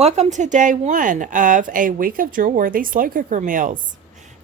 Welcome to day one of a week of Drool-worthy slow cooker meals.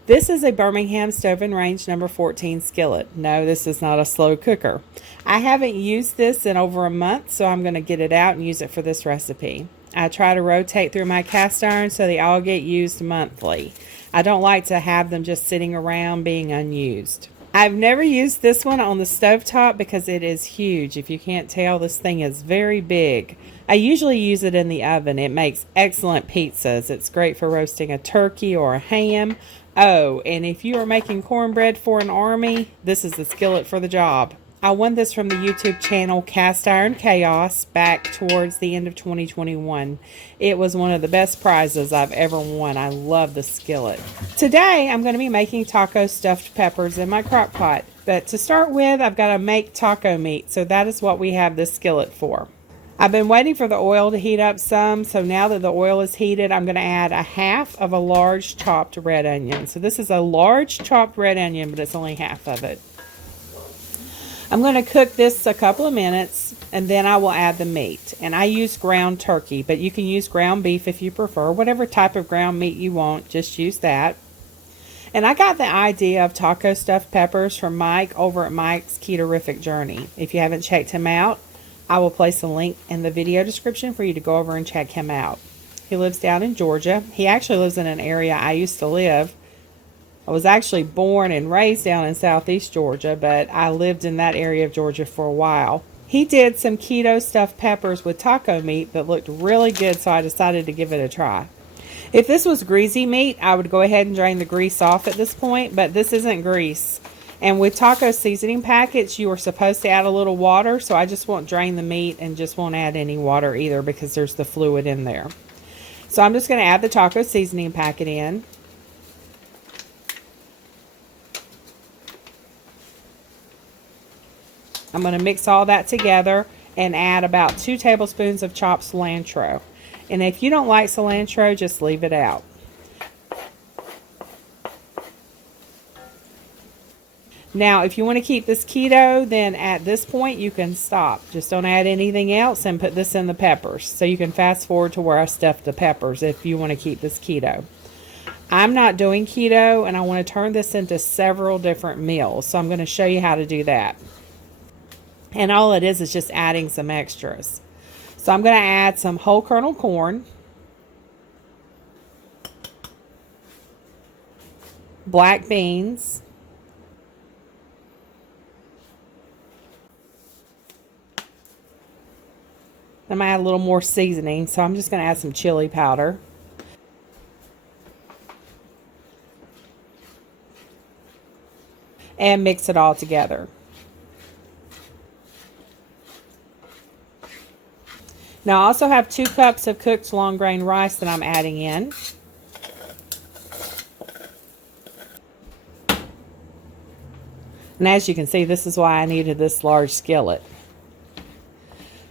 This is a Birmingham Stove and Range number 14 skillet. No, this is not a slow cooker. I haven't used this in over a month, so I'm going to get it out and use it for this recipe. I try to rotate through my cast iron so they all get used monthly. I don't like to have them just sitting around being unused. I've never used this one on the stovetop because it is huge. If you can't tell, this thing is very big. I usually use it in the oven. It makes excellent pizzas. It's great for roasting a turkey or a ham. Oh, and if you are making cornbread for an army, this is the skillet for the job. I won this from the YouTube channel Cast Iron Chaos back towards the end of 2021. It was one of the best prizes I've ever won. I love the skillet. Today I'm going to be making taco stuffed peppers in my crock pot. But to start with, I've got to make taco meat, so that is what we have this skillet for. I've been waiting for the oil to heat up some, so now that the oil is heated, I'm going to add a half of a large chopped red onion. So this is a large chopped red onion, but it's only half of it. I'm going to cook this a couple of minutes, and then I will add the meat. And I use ground turkey, but you can use ground beef if you prefer. Whatever type of ground meat you want, just use that. And I got the idea of taco stuffed peppers from Mike over at Mike's Ketorific Journey. If you haven't checked him out, I will place a link in the video description for you to go over and check him out. He lives down in Georgia. He actually lives in an area I used to live. I was actually born and raised down in southeast Georgia, but I lived in that area of Georgia for a while. He did some keto stuffed peppers with taco meat that looked really good, so I decided to give it a try. If this was greasy meat, I would go ahead and drain the grease off at this point, but this isn't grease. And with taco seasoning packets, you are supposed to add a little water, so I just won't drain the meat and just won't add any water either because there's the fluid in there. So I'm just going to add the taco seasoning packet in. I'm going to mix all that together and add about 2 tablespoons of chopped cilantro. And if you don't like cilantro, just leave it out. Now, if you want to keep this keto, then at this point you can stop. Just don't add anything else and put this in the peppers. So you can fast forward to where I stuffed the peppers if you want to keep this keto. I'm not doing keto, and I want to turn this into several different meals. So I'm going to show you how to do that. And all it is just adding some extras. So I'm going to add some whole kernel corn, black beans, I'm going to add a little more seasoning, so I'm just going to add some chili powder. And mix it all together. Now I also have 2 cups of cooked long grain rice that I'm adding in. And as you can see, this is why I needed this large skillet.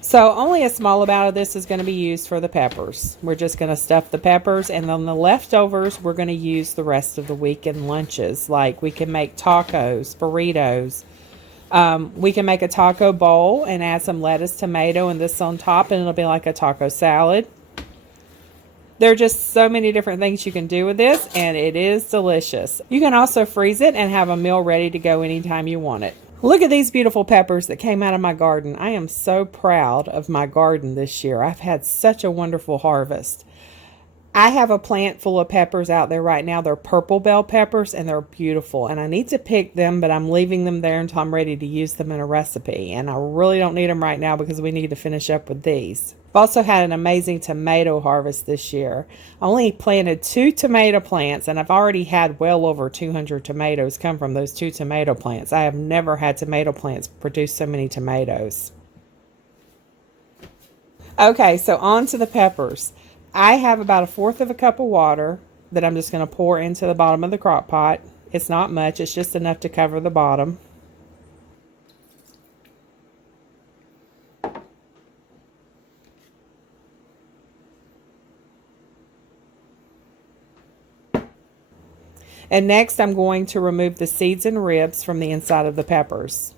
So only a small amount of this is going to be used for the peppers. We're just going to stuff the peppers, and then the leftovers we're going to use the rest of the week in lunches. Like we can make tacos, burritos. We can make a taco bowl and add some lettuce, tomato, and this on top, and it'll be like a taco salad. There are just so many different things you can do with this, and it is delicious. You can also freeze it and have a meal ready to go anytime you want it. Look at these beautiful peppers that came out of my garden. I am so proud of my garden this year. I've had such a wonderful harvest. I have a plant full of peppers out there right now. They're purple bell peppers, and they're beautiful. And I need to pick them, but I'm leaving them there until I'm ready to use them in a recipe. And I really don't need them right now because we need to finish up with these. I've also had an amazing tomato harvest this year. I only planted 2 tomato plants, and I've already had well over 200 tomatoes come from those 2 tomato plants. I have never had tomato plants produce so many tomatoes. Okay, so on to the peppers. I have about 1/4 of a cup of water that I'm just going to pour into the bottom of the crock pot. It's not much, it's just enough to cover the bottom. And next I'm going to remove the seeds and ribs from the inside of the peppers.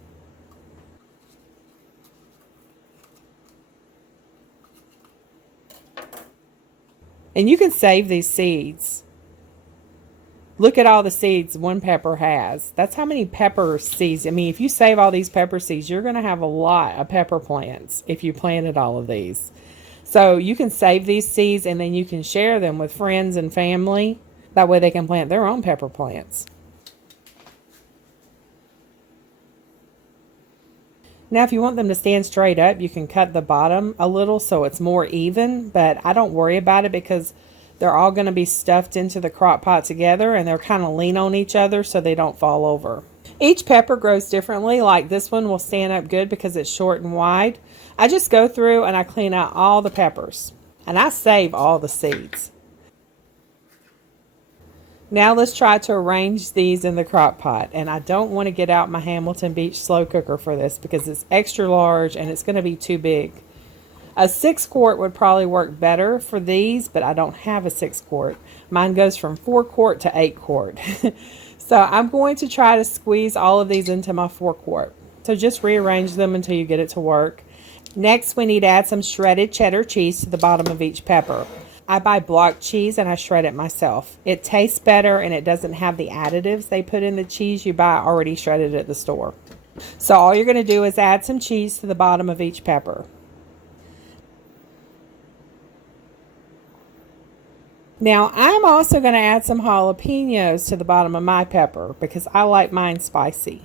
And you can save these seeds. Look at all the seeds one pepper has. That's how many pepper seeds. I mean, if you save all these pepper seeds, you're going to have a lot of pepper plants if you planted all of these. So you can save these seeds and then you can share them with friends and family. That way they can plant their own pepper plants. Now, if you want them to stand straight up, you can cut the bottom a little so it's more even, but I don't worry about it because they're all going to be stuffed into the crock pot together and they're kind of lean on each other so they don't fall over. Each pepper grows differently. Like this one will stand up good because it's short and wide. I just go through and I clean out all the peppers and I save all the seeds. Now let's try to arrange these in the crock pot. And I don't want to get out my Hamilton Beach slow cooker for this because it's extra large and it's going to be too big. A 6-quart would probably work better for these, but I don't have a 6-quart. Mine goes from 4-quart to 8-quart. So I'm going to try to squeeze all of these into my 4-quart. So just rearrange them until you get it to work. Next, we need to add some shredded cheddar cheese to the bottom of each pepper. I buy block cheese and I shred it myself. It tastes better and it doesn't have the additives they put in the cheese you buy already shredded at the store. So all you're going to do is add some cheese to the bottom of each pepper. Now I'm also going to add some jalapenos to the bottom of my pepper because I like mine spicy.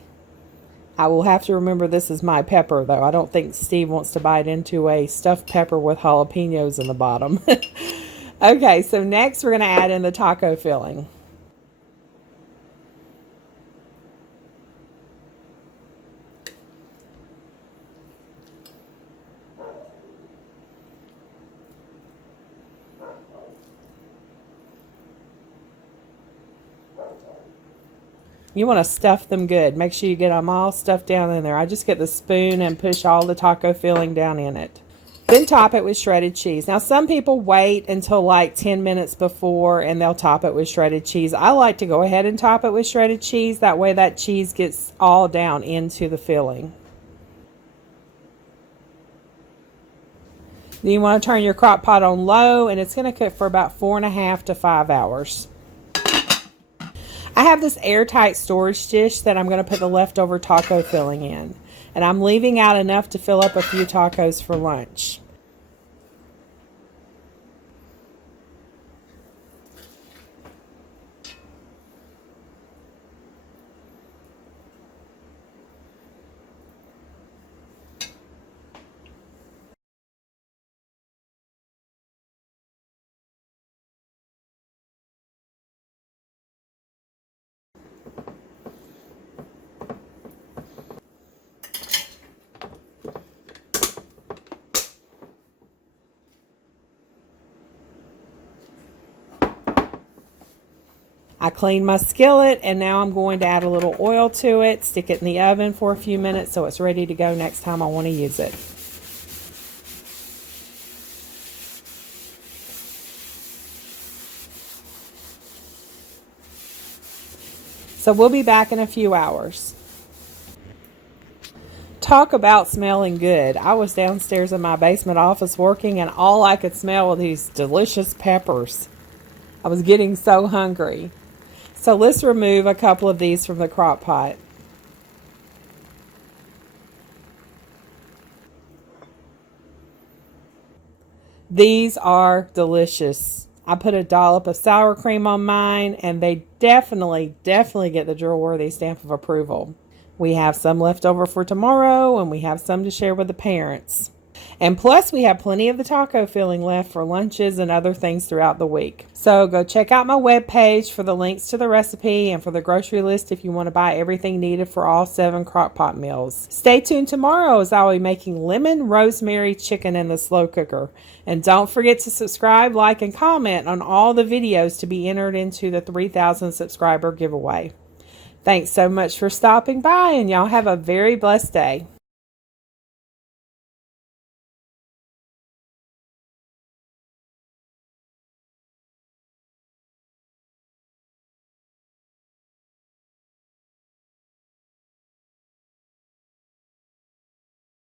I will have to remember this is my pepper though. I don't think Steve wants to bite into a stuffed pepper with jalapenos in the bottom. Okay, so next we're going to add in the taco filling. You want to stuff them good. Make sure you get them all stuffed down in there. I just get the spoon and push all the taco filling down in it. Then top it with shredded cheese. Now some people wait until like 10 minutes before and they'll top it with shredded cheese. I like to go ahead and top it with shredded cheese. That way that cheese gets all down into the filling. Then you want to turn your crock pot on low and it's going to cook for about 4.5 to 5 hours. I have this airtight storage dish that I'm going to put the leftover taco filling in. And I'm leaving out enough to fill up a few tacos for lunch. I cleaned my skillet and now I'm going to add a little oil to it, stick it in the oven for a few minutes so it's ready to go next time I want to use it. So we'll be back in a few hours. Talk about smelling good. I was downstairs in my basement office working and all I could smell were these delicious peppers. I was getting so hungry. So let's remove a couple of these from the crock pot. These are delicious. I put a dollop of sour cream on mine and they definitely get the Drool-worthy stamp of approval. We have some left over for tomorrow and we have some to share with the parents. And plus we have plenty of the taco filling left for lunches and other things throughout the week. So go check out my webpage for the links to the recipe and for the grocery list if you want to buy everything needed for all 7 crock pot meals. Stay tuned tomorrow as I'll be making lemon rosemary chicken in the slow cooker. And don't forget to subscribe, like, and comment on all the videos to be entered into the 3,000 subscriber giveaway. Thanks so much for stopping by and y'all have a very blessed day.